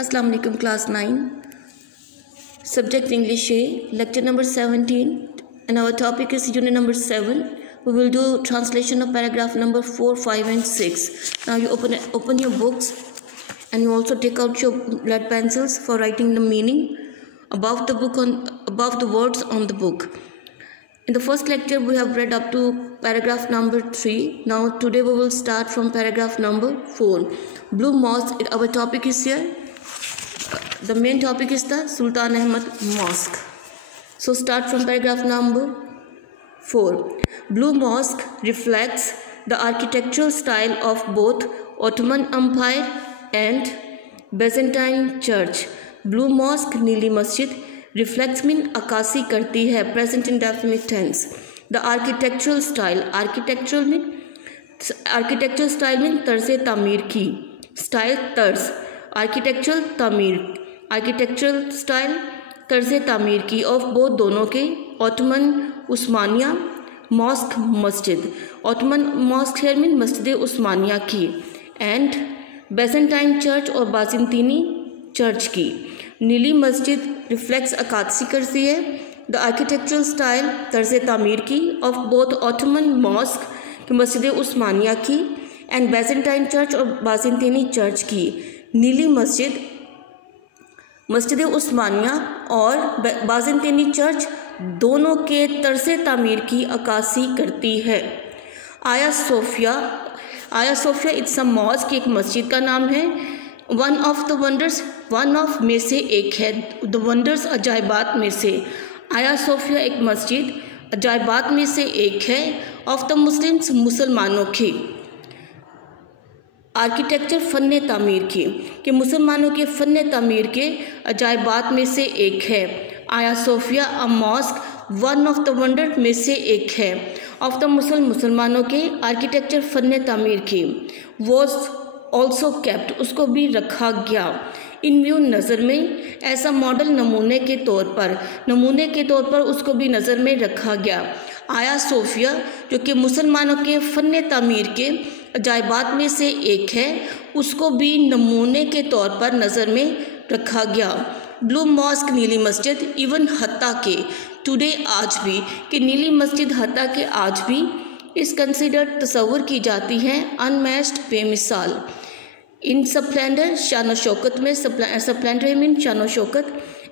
अस्सलाम वालेकुम class 9 subject English A lecture number 17 and our topic is unit number 7. We will do translation of paragraph number 4, 5 and 6. Now you open your books and you also take out your lead pencils for writing the meaning above the words on the book. In the first lecture we have read up to paragraph number 3. Now today we will start from paragraph number 4. Blue Mosque, our topic is here. The main topic is the Sultan Ahmad Mosque. So start from paragraph number 4. Blue Mosque reflects the architectural style of both Ottoman Empire and Byzantine Church. Blue Mosque नीली मस्जिद reflects mean अक्कासी करती है, present indefinite tense. The architectural style, architectural style mean तर्ज़ तामीर की, style तर्ज़, architectural तामीर, architectural style तर्ज़ तामीर की ऑफ बोथ दोनों के ऑटोमन उस्मानिया मॉस्क मस्जिद, ऑटोमन मॉस्क हेयर मीन मस्जिद उस्मानिया की, एंड बैजेंटाइन चर्च और बाज़ंतीनी चर्च की. नीली मस्जिद रिफ्लेक्ट्स अक्कासी करती है द आर्किटेक्चरल स्टाइल तर्ज़ तामीर की ऑफ बोथ ऑटोमन मॉस्क मस्जिद उस्मानिया की एंड बैजेंटाइन चर्च और बाज़ंतीनी चर्च की. नीली मस्जिद मस्जिद उस्मानिया और बाज़ंतीनी चर्च दोनों के तर्ज़ तामीर की अक्कासी करती है. Aya Sophia it's a mosque, एक मस्जिद का नाम है. One of the wonders, one of में से एक है, द वंडर्स अजायबात में से. आया सोफिया एक मस्जिद अजायबात में से एक है, ऑफ द मुस्लिम्स मुसलमानों की. आर्किटेक्चर फ़न तामीर की, कि मुसलमानों के फ़न तामीर के अजायबात में से एक है. Aya Sofia a mosque one of the wonder में से एक है, ऑफ द मुसलमानों के आर्किटेक्चर फ़न तामीर की. वॉज ऑल्सो केप्ट, उसको भी रखा गया. इन व्यू नज़र में, ऐसा मॉडल नमूने के तौर पर उसको भी नज़र में रखा गया. आया सोफिया जो कि मुसलमानों के फ़न तामीर के अजायबात में से एक है, उसको भी नमूने के तौर पर नज़र में रखा गया. ब्लू मॉस्क नीली मस्जिद इवन हत्ता के टुडे आज भी, कि नीली मस्जिद हत्ता के आज भी इस कंसिडर्ड तस्वुर की जाती है अनमैच्ड बेमिसाल. इन स्प्लेंडर शान शौकत में, स्प्लेंडर मीन शान शौकत,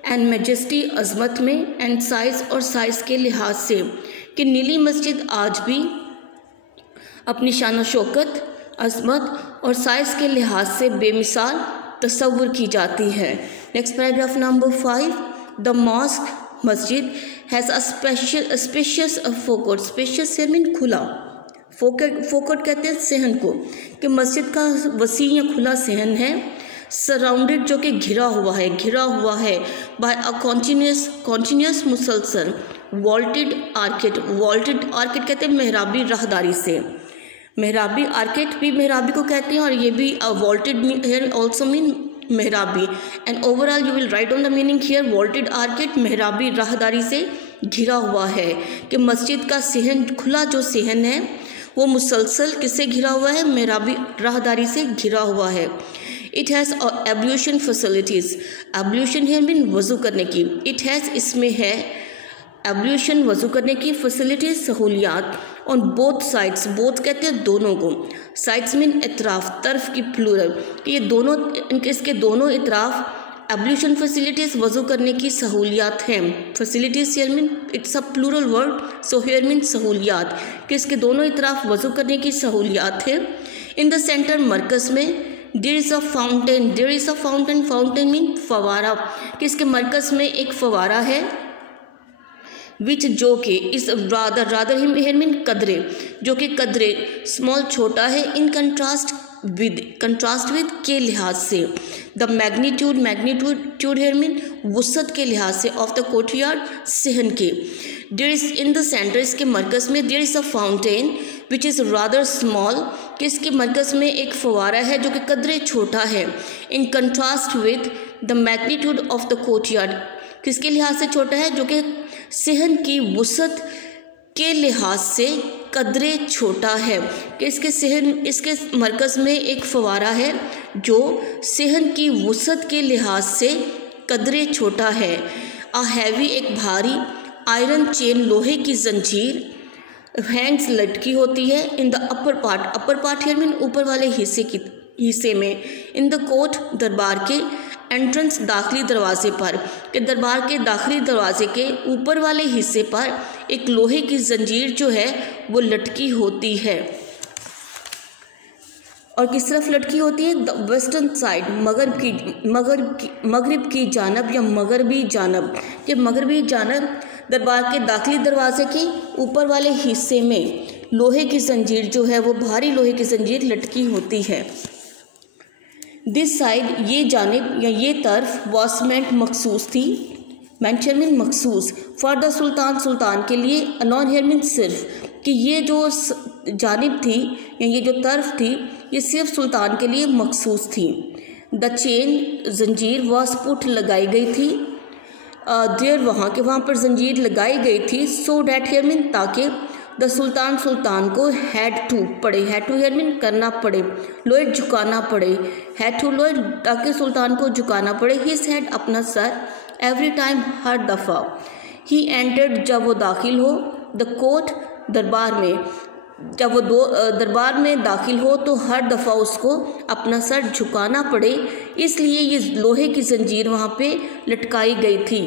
एंड मैजेस्टी अजमत में, एंड साइज़ और साइज़ के लिहाज से, कि नीली मस्जिद आज भी अपनी शान शौकत, अजमत और साइज़ के लिहाज से बेमिसाल तस्वुर की जाती है. Next paragraph number 5. The mosque मस्जिद हैज़ अ स्पेशियस फोकट, स्पेशियस से मीन खुला, फोकट कहते हैं सहन को, कि मस्जिद का वसी या खुला सहन है. सराउंडेड जो कि घिरा हुआ है बाय अ कॉन्टीन्यूस मुसलसल वॉल्टेड आर्केड कहते हैं मेहराबी राहदारी से. मेहराबी आर्केड भी मेहराबी को कहते हैं और ये भी वॉल्टेड हियर ऑल्सो मीन मेहराबी. And overall you will write on the meaning here vaulted arcade मेहराबी राहदारी से घिरा हुआ है, कि मस्जिद का सहन, खुला जो सहन है वो मुसलसल किससे घिरा हुआ है, मेहराबी राहदारी से घिरा हुआ है. It has ablution facilities, ablution here mean वज़ू करने की. इट हैज़ इसमें है एब्ल्यूशन वज़ू करने की, फैसिलिटीज़ सहूलियात ऑन बोथ साइड्स, बोथ कहते हैं दोनों को, साइड्स मीन इतराफ़, तरफ की प्लूरल, कि ये दोनों, इसके दोनों इतराफ़ एब्ल्यूशन फैसिलिटीज़ वज़ू करने की सहूलियात हैं. Facilities here mean it's a plural word, so here mean सहूलियात, कि इसके दोनों इतराफ़ वज़ू करने की सहूलियात है. इन द सेंटर मरकज़ में there is a fountain mean फवारा, कि इसके मरकज़ में एक फवारा है. विच जो कि इस रादर हियर मीन कदरे, जो कि कदरे स्मॉल छोटा है, इन कंट्रास्ट विद के लिहाज से. द मैग्नीट्यूड हियर मीन वुसत के लिहाज से, ऑफ द कोर्टयार्ड सहन के. There is in the centre, इसके मरकज़ में, there is a fountain which is rather small, कि इसके मरकज़ में एक फवारा है जो कि कदरे छोटा है. In contrast with the magnitude of the courtyard, किसके लिहाज से छोटा है, जो कि सहन की वुसत के लिहाज से कदरे छोटा है, कि इसके मरकज़ में एक फवारा है जो सहन की वुसअत के लिहाज से कदरे छोटा है। अ हैवी एक भारी, आयरन चेन लोहे की जंजीर, हैंग्स लटकी होती है, in the upper part here mean ऊपर वाले हिस्से में, इन द कोर्ट दरबार के, एंट्रेंस दाखिली दरवाजे पर, कि दरबार के दाखिली दरवाजे के ऊपर वाले हिस्से पर एक लोहे की जंजीर जो है वो लटकी होती है। और किस तरफ लटकी होती है? द वेस्टर्न साइड, मगरिब की जानब या मगरबी जानब। कि मगरबी जानब दरबार के दाखिली दरवाजे के ऊपर वाले हिस्से में लोहे की जंजीर जो है वो भारी लोहे की जंजीर लटकी होती है। दिस साइड, ये जानिब या ये तरफ, वॉस मेंट मखसूस थी, मेंट मीन मखसूस, फॉर द सुल्तान, सुल्तान के लिए, अनॉन हियर मीन सिर्फ, कि ये जो जानिब थी या ये जो तरफ थी ये सिर्फ सुल्तान के लिए मखसूस थी। द चेन, जंजीर, वॉस पुट, लगाई गई थी, देर, वहाँ पर जंजीर लगाई गई थी, सो डैट हियर मीन ताकि, द सुल्तान, सुल्तान को, हैड टू पड़े, हैड टू हियर मीन करना पड़े, लोअर झुकाना पड़े, हैड टू लोअर ताकि सुल्तान को झुकाना पड़े, हिज हेड अपना सर, एवरी टाइम हर दफ़ा, ही एंटर्ड जब वो दाखिल हो, द कोर्ट दरबार में, जब वो दरबार में दाखिल हो तो हर दफ़ा उसको अपना सर झुकाना पड़े, इसलिए ये लोहे की जंजीर वहाँ पे लटकाई गई थी।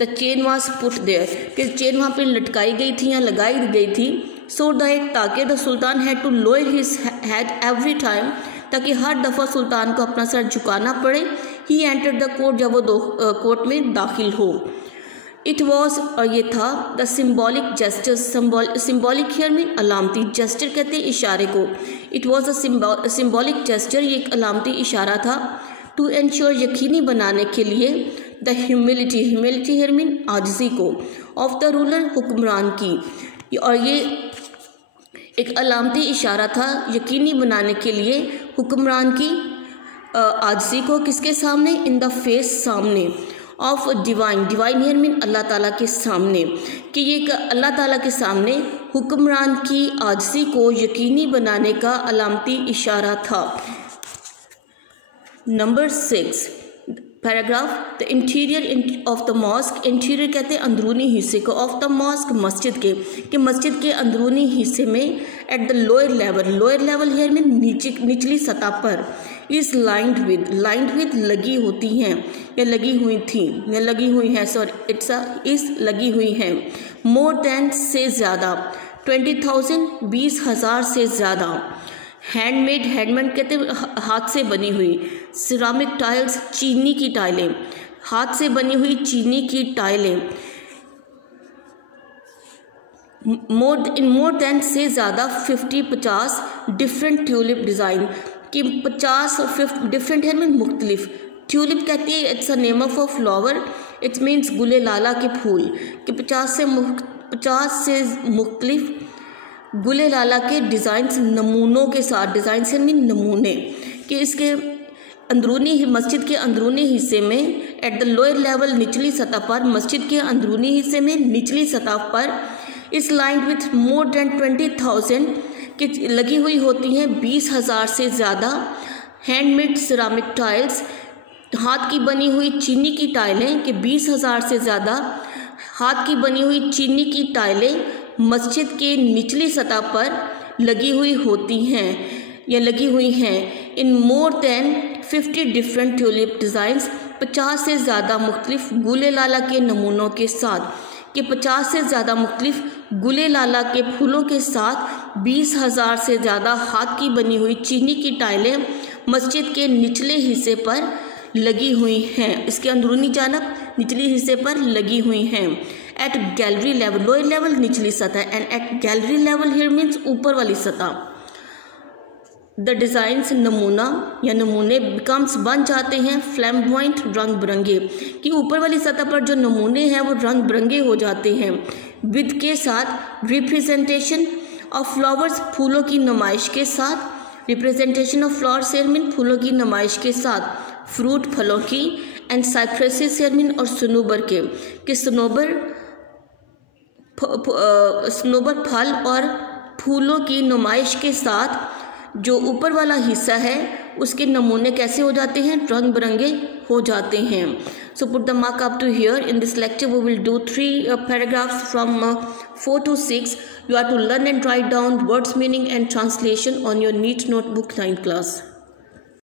The chain was put there, कि चेन वहाँ पे लटकाई गई थी या लगाई गई थी, सो दैट ताकि the sultan had to lower his head every time, ताकि हर दफ़ा सुल्तान को अपना सर झुकाना पड़े, ही एंटर द कोर्ट, जब वो कोर्ट में दाखिल हो। इट वॉज, और ये था, the symbolic gesture, symbolic here mean अलामती, जेस्टर कहते हैं इशारे को, it was a symbolic gesture, ये एक अलामती इशारा था, टू एंश्योर, यकीनी बनाने के लिए, the humility, humility here mean आजिज़ी को, ऑफ द रूलर, हुक्मरान की, और ये एक अलामती इशारा था यकीनी बनाने के लिए हुक्मरान की आजिज़ी को, किसके सामने? इन द फेस, सामने, of divine, divine here mean Allah ताला के सामने, कि ये अल्लाह ताला के सामने हुक्मरान की आजिज़ी को यकीनी बनाने का अलामती इशारा था। Number 6 paragraph, the interior of the mosque, interior कहते हैं अंदरूनी हिस्से को, ऑफ द मॉस्क, मस्जिद के, कि मस्जिद के अंदरूनी हिस्से में, at the lower level, lower level here में निचली सतह पर, इज़ लाइंड विद लगी होती हैं या लगी हुई थी या लगी हुई हैं, सॉरी इट्स इस लगी हुई हैं, मोर देन से ज़्यादा, 20,000 20,000 से ज़्यादा, हैंडमेड, हैंडमेड कहते हैं हाथ से बनी हुई, सिरामिक टाइल्स, चीनी की टाइलें, हाथ से बनी हुई चीनी की टाइलें, मोर देन से ज़्यादा, 50 डिफरेंट ट्यूलिप डिज़ाइन, कि 50 डिफरेंट है में मुख्तलिफ, ट्यूलिप कहती है it's a name of a flower, it's means गुले लाला के फूल, कि 50 से मुख्तलिफ गुले लाला के डिज़ाइंस, नमूनों के साथ, डिज़ाइन से मीन नमूने, कि इसके अंदरूनी, मस्जिद के अंदरूनी हिस्से में, एट द लोअर लेवल, निचली सतह पर, मस्जिद के अंदरूनी हिस्से में निचली सतह पर, इस लाइन विथ मोर देन 20,000 कि लगी हुई होती हैं 20,000 से ज़्यादा, हैंडमेड सिरामिक टाइल्स, हाथ की बनी हुई चीनी की टाइलें, कि 20,000 से ज़्यादा हाथ की बनी हुई चीनी की टाइलें मस्जिद के निचली सतह पर लगी हुई होती हैं या लगी हुई हैं, in more than 50 different tulip designs, 50 से ज़्यादा मुख्तलिफ गुले लाला के नमूनों के साथ, कि 50 से ज़्यादा मुख्तलिफ गुले लाला के फूलों के साथ 20,000 से ज़्यादा हाथ की बनी हुई चीनी की टाइलें मस्जिद के निचले हिस्से पर लगी हुई हैं, इसके अंदरूनी जानब निचले हिस्से पर लगी हुई हैं। At gallery level, lower level निचली सतह, and at gallery level here means ऊपर वाली सतह, द डिज़ाइंस, नमूना या नमूने, बिकम्स बन जाते हैं, फ्लैम्बॉइंट, रंग बिरंगे, कि ऊपर वाली सतह पर जो नमूने हैं वो रंग बिरंगे हो जाते हैं, विद के साथ, रिप्रेजेंटेशन ऑफ फ्लावर्स, फूलों की नुमाइश के साथ, रिप्रेजेंटेशन ऑफ फ्लावर्स मीन फूलों की नुमाइश के साथ, फ्रूट फलों की, एंड साइप्रेसिस मीन और सनोबर के, कि सनोबर फल और फूलों की नुमाइश के साथ जो ऊपर वाला हिस्सा है उसके नमूने कैसे हो जाते हैं, रंग बिरंगे हो जाते हैं। So put the mark up to here. In this lecture we will do 3 paragraphs from 4 to 6. You are to learn and write down words, meaning and translation on your NEET notebook 9th class.